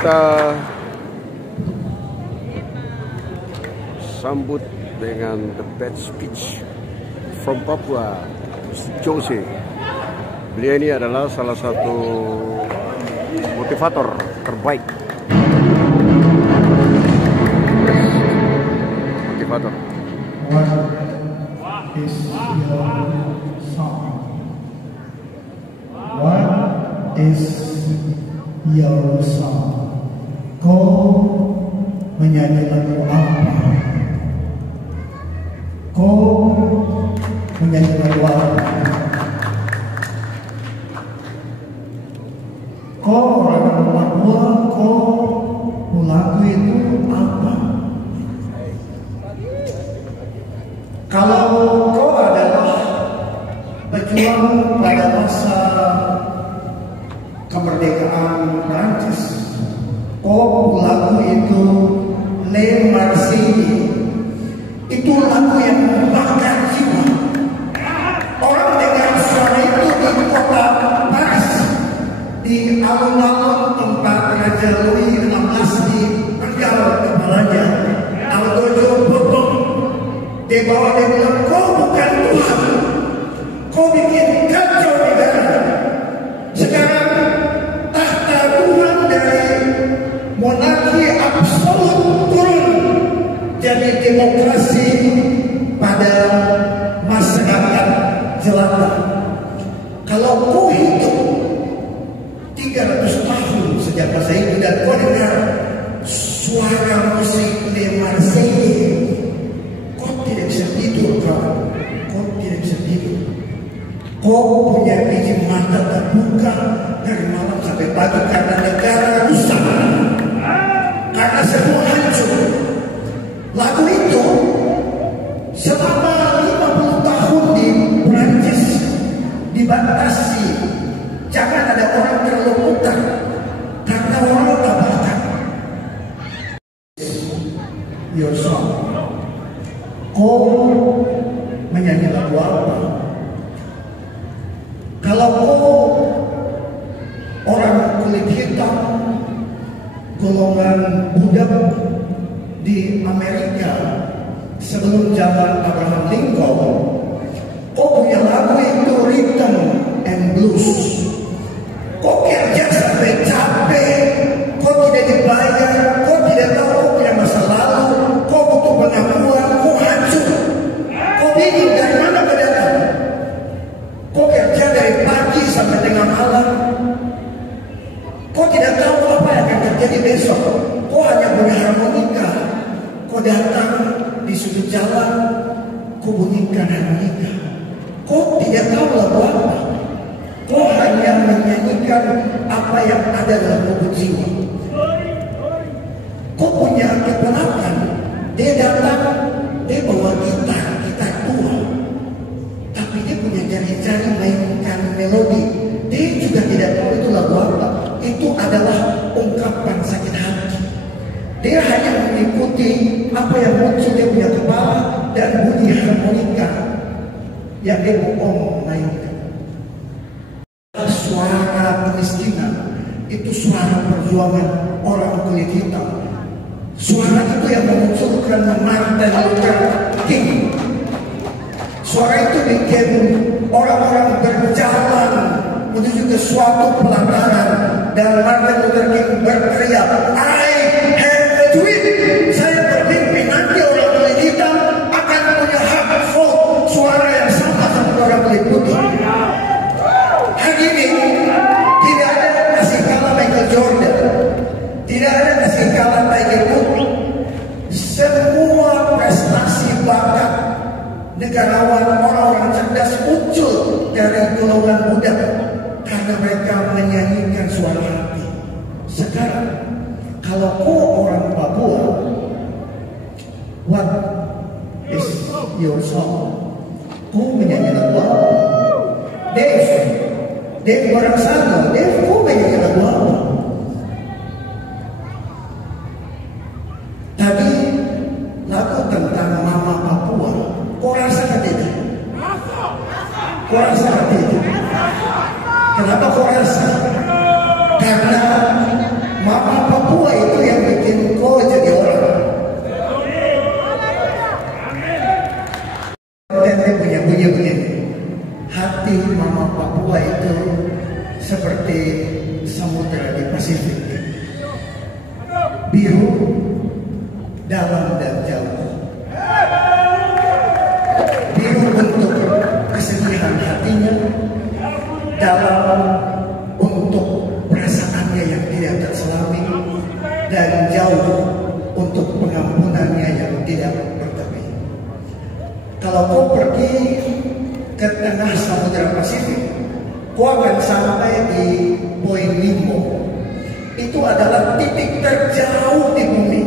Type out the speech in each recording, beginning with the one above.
kita sambut dengan the best speech from Papua, Jose. Beliau ini adalah salah satu motivator terbaik. Motivator. What is your song? What is your song? Kau menyanyi lagu apa? Kau menyanyi lagu apa? Kau orang Papua, kau lagu itu apa? Kalau kau adalah pejuang pada masa kemerdekaan Prancis, kau lagu itu Le Marseillaise. Itu lagu yang membakar jiwa. Orang dengar suara itu di kota Paris, di alun-alun tempat Raja Louis XVI dipenggal kepalanya. Algojo potong. Dia bawa dia bilang, kau bukan Tuhan. Kau bikin kacau negara. Sekarang tahta Tuhan dari monarki absolut turun jadi demokrasi pada masyarakat jelata. Kalau kau hidup 300 tahun sejak masa itu dan kau dengar suara musik Le Marseillaise, kau tidak bisa tidur, kawan. Kau tidak bisa tidur. Kau punya biji mata terbuka dari malam sampai pagi karena negara rusak, karena semua hancur. Lagu itu selama 50 tahun di Prancis dibatasi, jangan ada orang terluputkan karena orang tabakan. Your song. Kau menyanyi lagu apa? Kalau kau orang kulit hitam, golongan budak di Amerika sebelum zaman Abraham Lincoln, kau punya lagu itu rhythm and blues. Kau kerja sampai capek, kau tidak dibayar, kau tidak tahu kau punya masa lalu, kau butuh pengakuan, kau hancur, kau bingung dari mana kau datang. Kau kerja dari pagi sampai tengah malam, kau tidak tahu apa yang akan terjadi besok. Kau hanya punya harmonika. Kau datang di sudut jalan, kau bunyikan harmonika. Kau tidak tahu lagu apa. Kau hanya menyanyikan apa yang ada dalam lubuk jiwa. Kau punya keponakan, dia datang, dia bawa gitar tua, tapi dia punya jari-jari mainkan melodi. Dia juga tidak tahu itu lagu apa. Itu adalah ungkapan sakit hati. Dia hanya mengikuti apa yang muncul dia punya kepala dan bunyi harmonika yang dia bohong mainkan. Suara kemiskinan itu suara perjuangan orang kulit hitam. Suara itu yang memunculkan Martin Luther King. Suara itu bikin orang-orang berjalan menuju ke suatu pelataran dan Martin Luther King berteriak, I have a dream. Saya bermimpi nanti orang kulit hitam akan punya hak vote, suara yang sama seperti orang kulit putih. Hari ini tidak ada kasih kalah Michael Jordan, tidak ada kasih kalah Tiger Woods. Semua prestasi bakat negarawan, orang-orang cerdas muncul dari golongan budak karena mereka menyanyikan suara hati. Sekarang kalau kau orang Papua, what is your song? Kau menyanyi lagu apa? Dave orang sana, Dave kau menyanyi lagu apa? Tadi lagu tentang Mama Papua, kau rasakan tidak? Kau rasakan tidak? Kenapa kau rasa? Karena Mama Papua hati Mama Papua itu seperti samudra di Pasifik, biru, dalam dan jauh. Biru untuk kesedihan hatinya, dalam untuk perasaannya yang tidak terselami, dan jauh untuk pengampunannya yang tidak bertepi. Kalau kau pergi ke tengah samudra Pasifik, kau akan sampai di Poin Limbo. Itu adalah titik terjauh di bumi.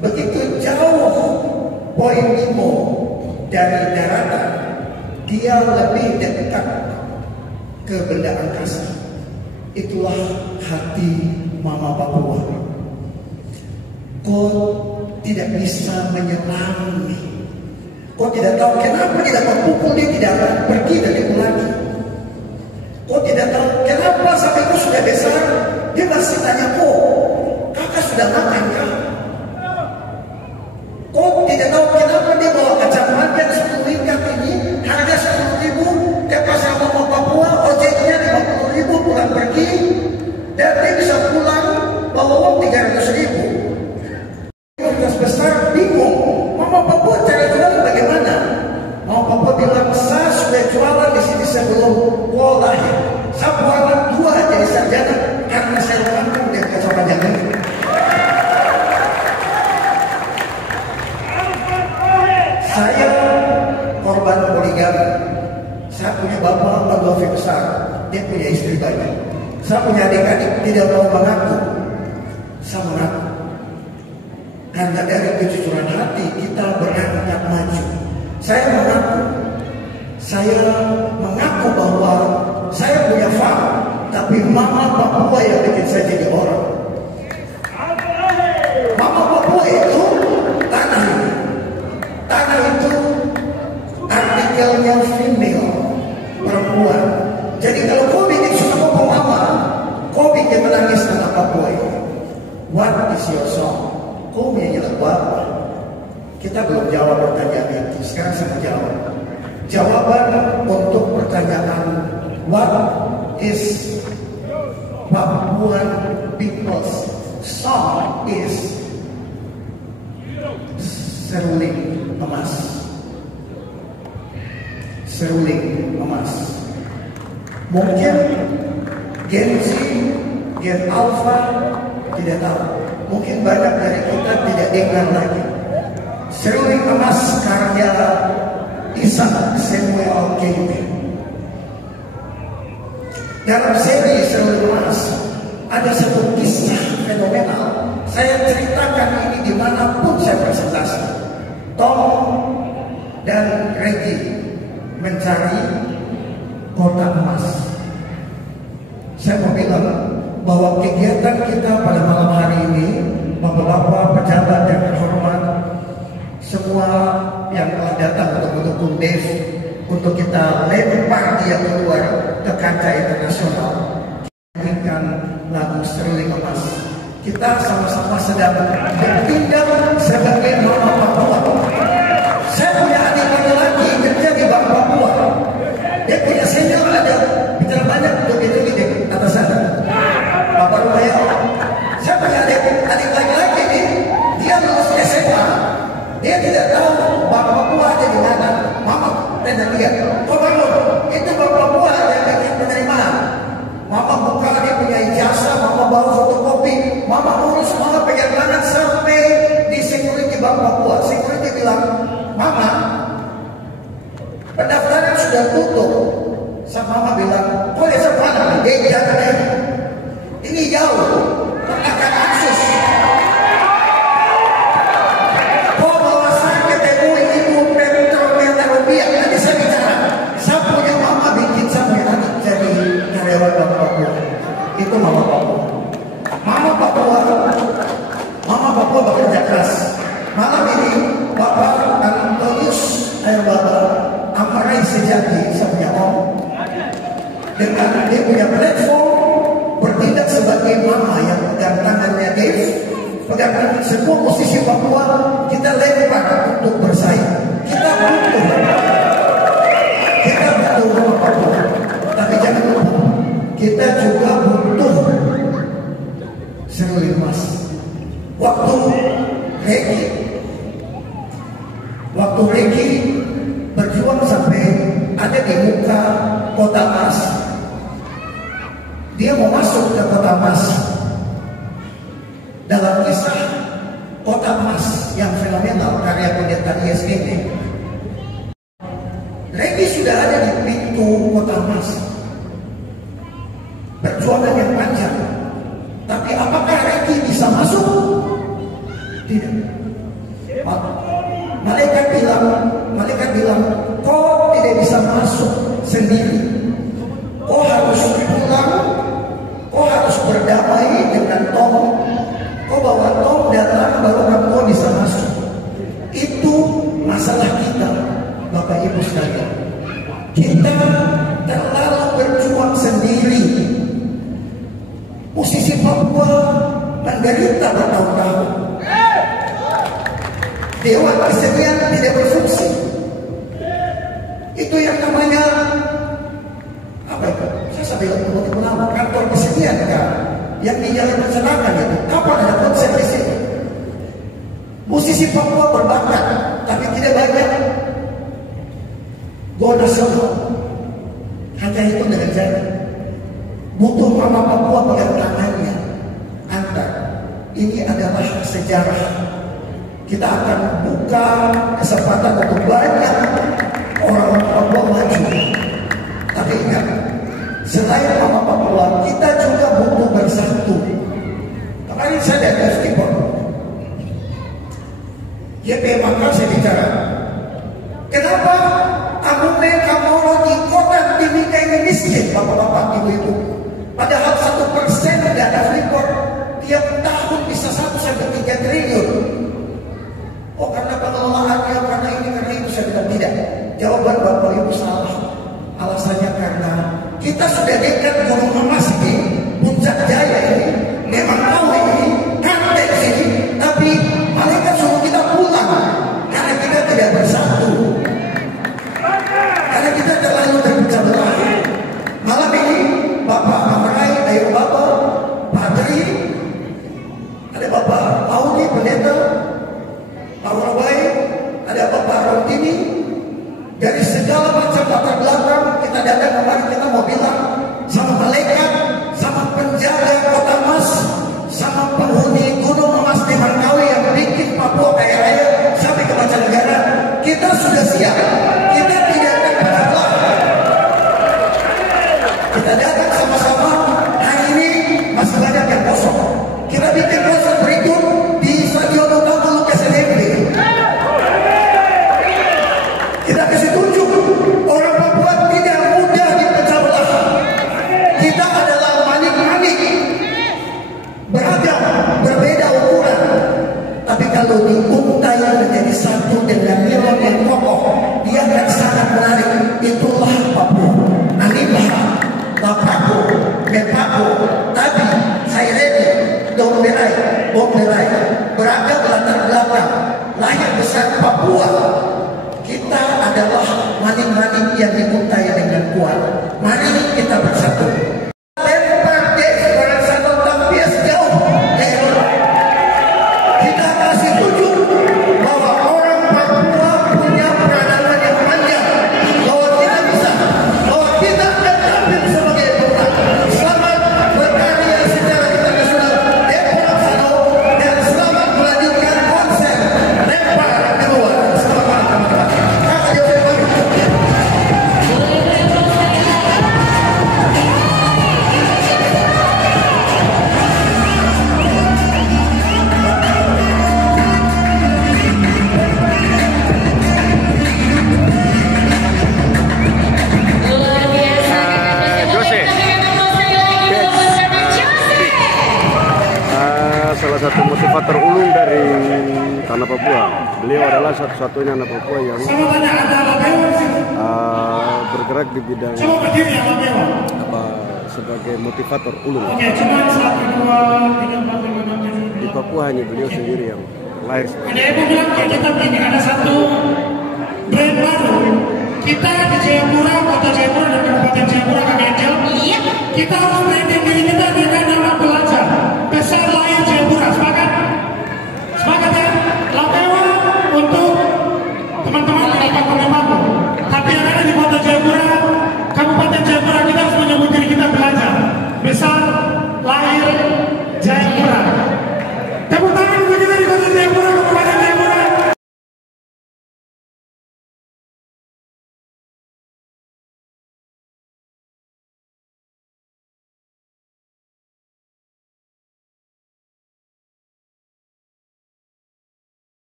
Begitu jauh Poin Limbo dari daratan, dia lebih dekat ke benda angkasa. Itulah hati Mama Papua. Kau tidak bisa menyelami. Kau tidak tahu kenapa dia dapat pukul, dia tidak akan pergi dari itu lagi. Kau tidak tahu kenapa sampai kau sudah besar, dia masih tanya kau, kakak sudah makan kah? Kau tidak tahu kenapa dia bawa kacamata 10 ringgit ini, harga 10.000, ke pasar Mama Papua, ojeknya 50.000 pulang pergi, dan dia bisa pulang bawa uang 300.000. Besar bingung, Mama Papua cara jualan bagaimana? Mama Papua bilang, saya sudah jualan di sini sebelum kau lahir. Saya jualan 2 jadi sarjana karena saya mampu dan kacau jangan. Saya korban poligami. Saya punya bapak penduduk besar, dia punya istri banyak. Saya punya adik-adik tidak mau mengaku. Saya mengaku. Karena dari kejujuran hati kita berangkat maju. Saya mengaku bahwa saya punya farm, tapi Mama Papua yang bikin saya jadi orang. Mama Papua itu tanah ini. Tanah itu artikelnya female, perempuan. Jadi kalau kau bikin suka Papua Mama, kau bikin menangis anak Papua ini. What is your song? Kau punya lagu apa? Kita belum jawab pertanyaan itu. Sekarang saya mau jawab. Jawaban untuk pertanyaan what is Papuan people's song is seruling emas. Seruling emas. Mungkin Gen Z, Gen Alpha tidak tahu. Mungkin banyak dari kita tidak dengar lagi. Seruling emas karya Ishak Samuel Kevin. Dalam seri Seruling Emas ada satu kisah fenomenal. Saya ceritakan ini dimanapun saya presentasi. Tom dan Reggie mencari kotak emas. Saya mau bilang bahwa kegiatan kita pada malam hari ini, bapak-bapak, pejabat yang terhormat, semua yang telah datang untuk mendukung Dave, untuk kita lempar dia keluar ke kancah internasional, menyanyikan lagu Seruling Emas. Kita sama-sama sedang bertindak sebagai Mama Papua. Saya punya adik laki-laki kerja di Bank Papua. Dia punya senior ada bicara banyak untuk itu di atas sana. Bapak Rumaya, saya punya adik laki-laki ini, dia lulus SMA, dia tidak tahu Bank Papua ada di mana. Mama tanya dia, kau bangun, itu Bank Papua yang bikin penerimaan. Mama buka, dia punya ijazah, Mama bawa fotokopi, Mama urus, Mama pegang tangan sampai di security Bank Papua. Security bilang, Mama, pendaftaran sudah tutup. Sama Mama bilang, kau lihat mana? Dia jalan ini jauh, akan akses. Kau bawa saya ketemu ibu Petrometer Rupiah. Nanti saya bicara, saya punya Mama bikin sampai anak jadi karyawan Bank Papua. Itu Mama Papua. Mama Papua bekerja keras. Malam ini Bapak Antonius Bapak Amarai Sejati, saya punya om, dengan dia punya platform bertindak sebagai mama yang pegang tangannya Dave, pegang semua posisi Papua, kita lempar untuk bersaing. Kita butuh Mama Papua. kita juga butuh seruling emas. Waktu Regi berjuang sampai ada di muka kota emas, dia mau masuk ke kota emas. Dalam kisah kota emas yang fenomenal karya pendeta ISBD, Regi sudah ada di pintu kota emas. Perjuangan yang panjang, tapi apakah Regi bisa masuk? Tidak. Malaikat bilang, kau tidak bisa masuk sendiri. Kau harus pulang, kau harus berdamai dengan Tom. Kau bawa Tom datang, baru kau bisa masuk. Itu masalah kita, Bapak Ibu sekalian. Kita terlalu berjuang sendiri. Musisi Papua menderita bertahun-tahun. Dewan kesenian tidak berfungsi. Itu yang namanya apa itu? Saya sampai ketemu nama kantor kesenian kan, yang di Jalan Pencerahan itu. Kapan ada konser di sini? Musisi Papua berbakat, tapi tidak banyak go nasional. Hanya itu dengan cara butuh Mama Papua pegang tangannya. Antar ini adalah sejarah. Kita akan buka kesempatan untuk banyak orang Papua maju. Tapi ingat, selain Mama Papua, kita juga butuh bersatu. Kemarin saya dari Festival YP Maka saya bicara, kenapa Amune Kamoro di kota Timika ini miskin, bapak-bapak, ibu-ibu? Padahal 1% dana Freeport tiap tahun bisa 1-3 triliun. Oh, karena pengelolaannya, karena ini, karena itu. Saya bilang tidak. Jawaban Bapak Ibu salah. Alasannya karena kita sudah dekat gunung emas ini, puncak jaya ini. Memang tahu ini, kantek sini, tapi malaikat suruh kita pulang karena kita tidak bersatu. Karena kita terlalu terpecah belah. Malam ini Bapak Amrai, ayo Bapak Patri, ada Bapak Audi pendeta, Pak Rabai, ada Bapak Rondini. Dari segala macam latar belakang kita datang kemari, kita mau bilang sama malaikat, sama penjaga kota emas, sama penghuni gunung emas di Mentawai yang bikin Papua kaya raya sampai ke mancanegara. Kita sudah siap. Kita tidak akan kalah. Kita datang sama-sama. Hari ini masih banyak yang kosong. Kita bikin konser berikut di Stadion Utama Lukas NMB. Kita kasih tunjuk orang Papua tidak mudah dipecah belah. Kita adalah manik-manik, beragam, berbeda ukuran. Tapi kalau diuntai menjadi satu dengan nilai yang kokoh, dia akan sangat menarik. Itulah Papua. Anibah, Bapakku, Bapakku, tapi saya ready. Don't berai, beragam latar belakang, layar besar Papua. Kita adalah maning-maning yang diuntai dengan kuat. Mari kita bersatu. Lempar des orang satu tampias jauh. Kita kasih tunjuk bahwa orang Papua punya peradaban yang panjang. Bahwa kita bisa, bahwa kita akan tampil sebagai pemenang. Selamat berkarya secara internasional. Depok Sano, dan selamat melanjutkan konser lempar kedua. Selamat teman-teman. Salah satu motivator ulung dari tanah Papua. Beliau adalah satu-satunya anak Papua yang bergerak di bidang sebagai motivator ulung. Di Papua hanya beliau sendiri yang lahir. Ada ibu bilang kayak kita begini, ada satu brand baru. Kita di Jayapura, kota Jayapura dan Kabupaten Jayapura kami ajak. Iya. kita harus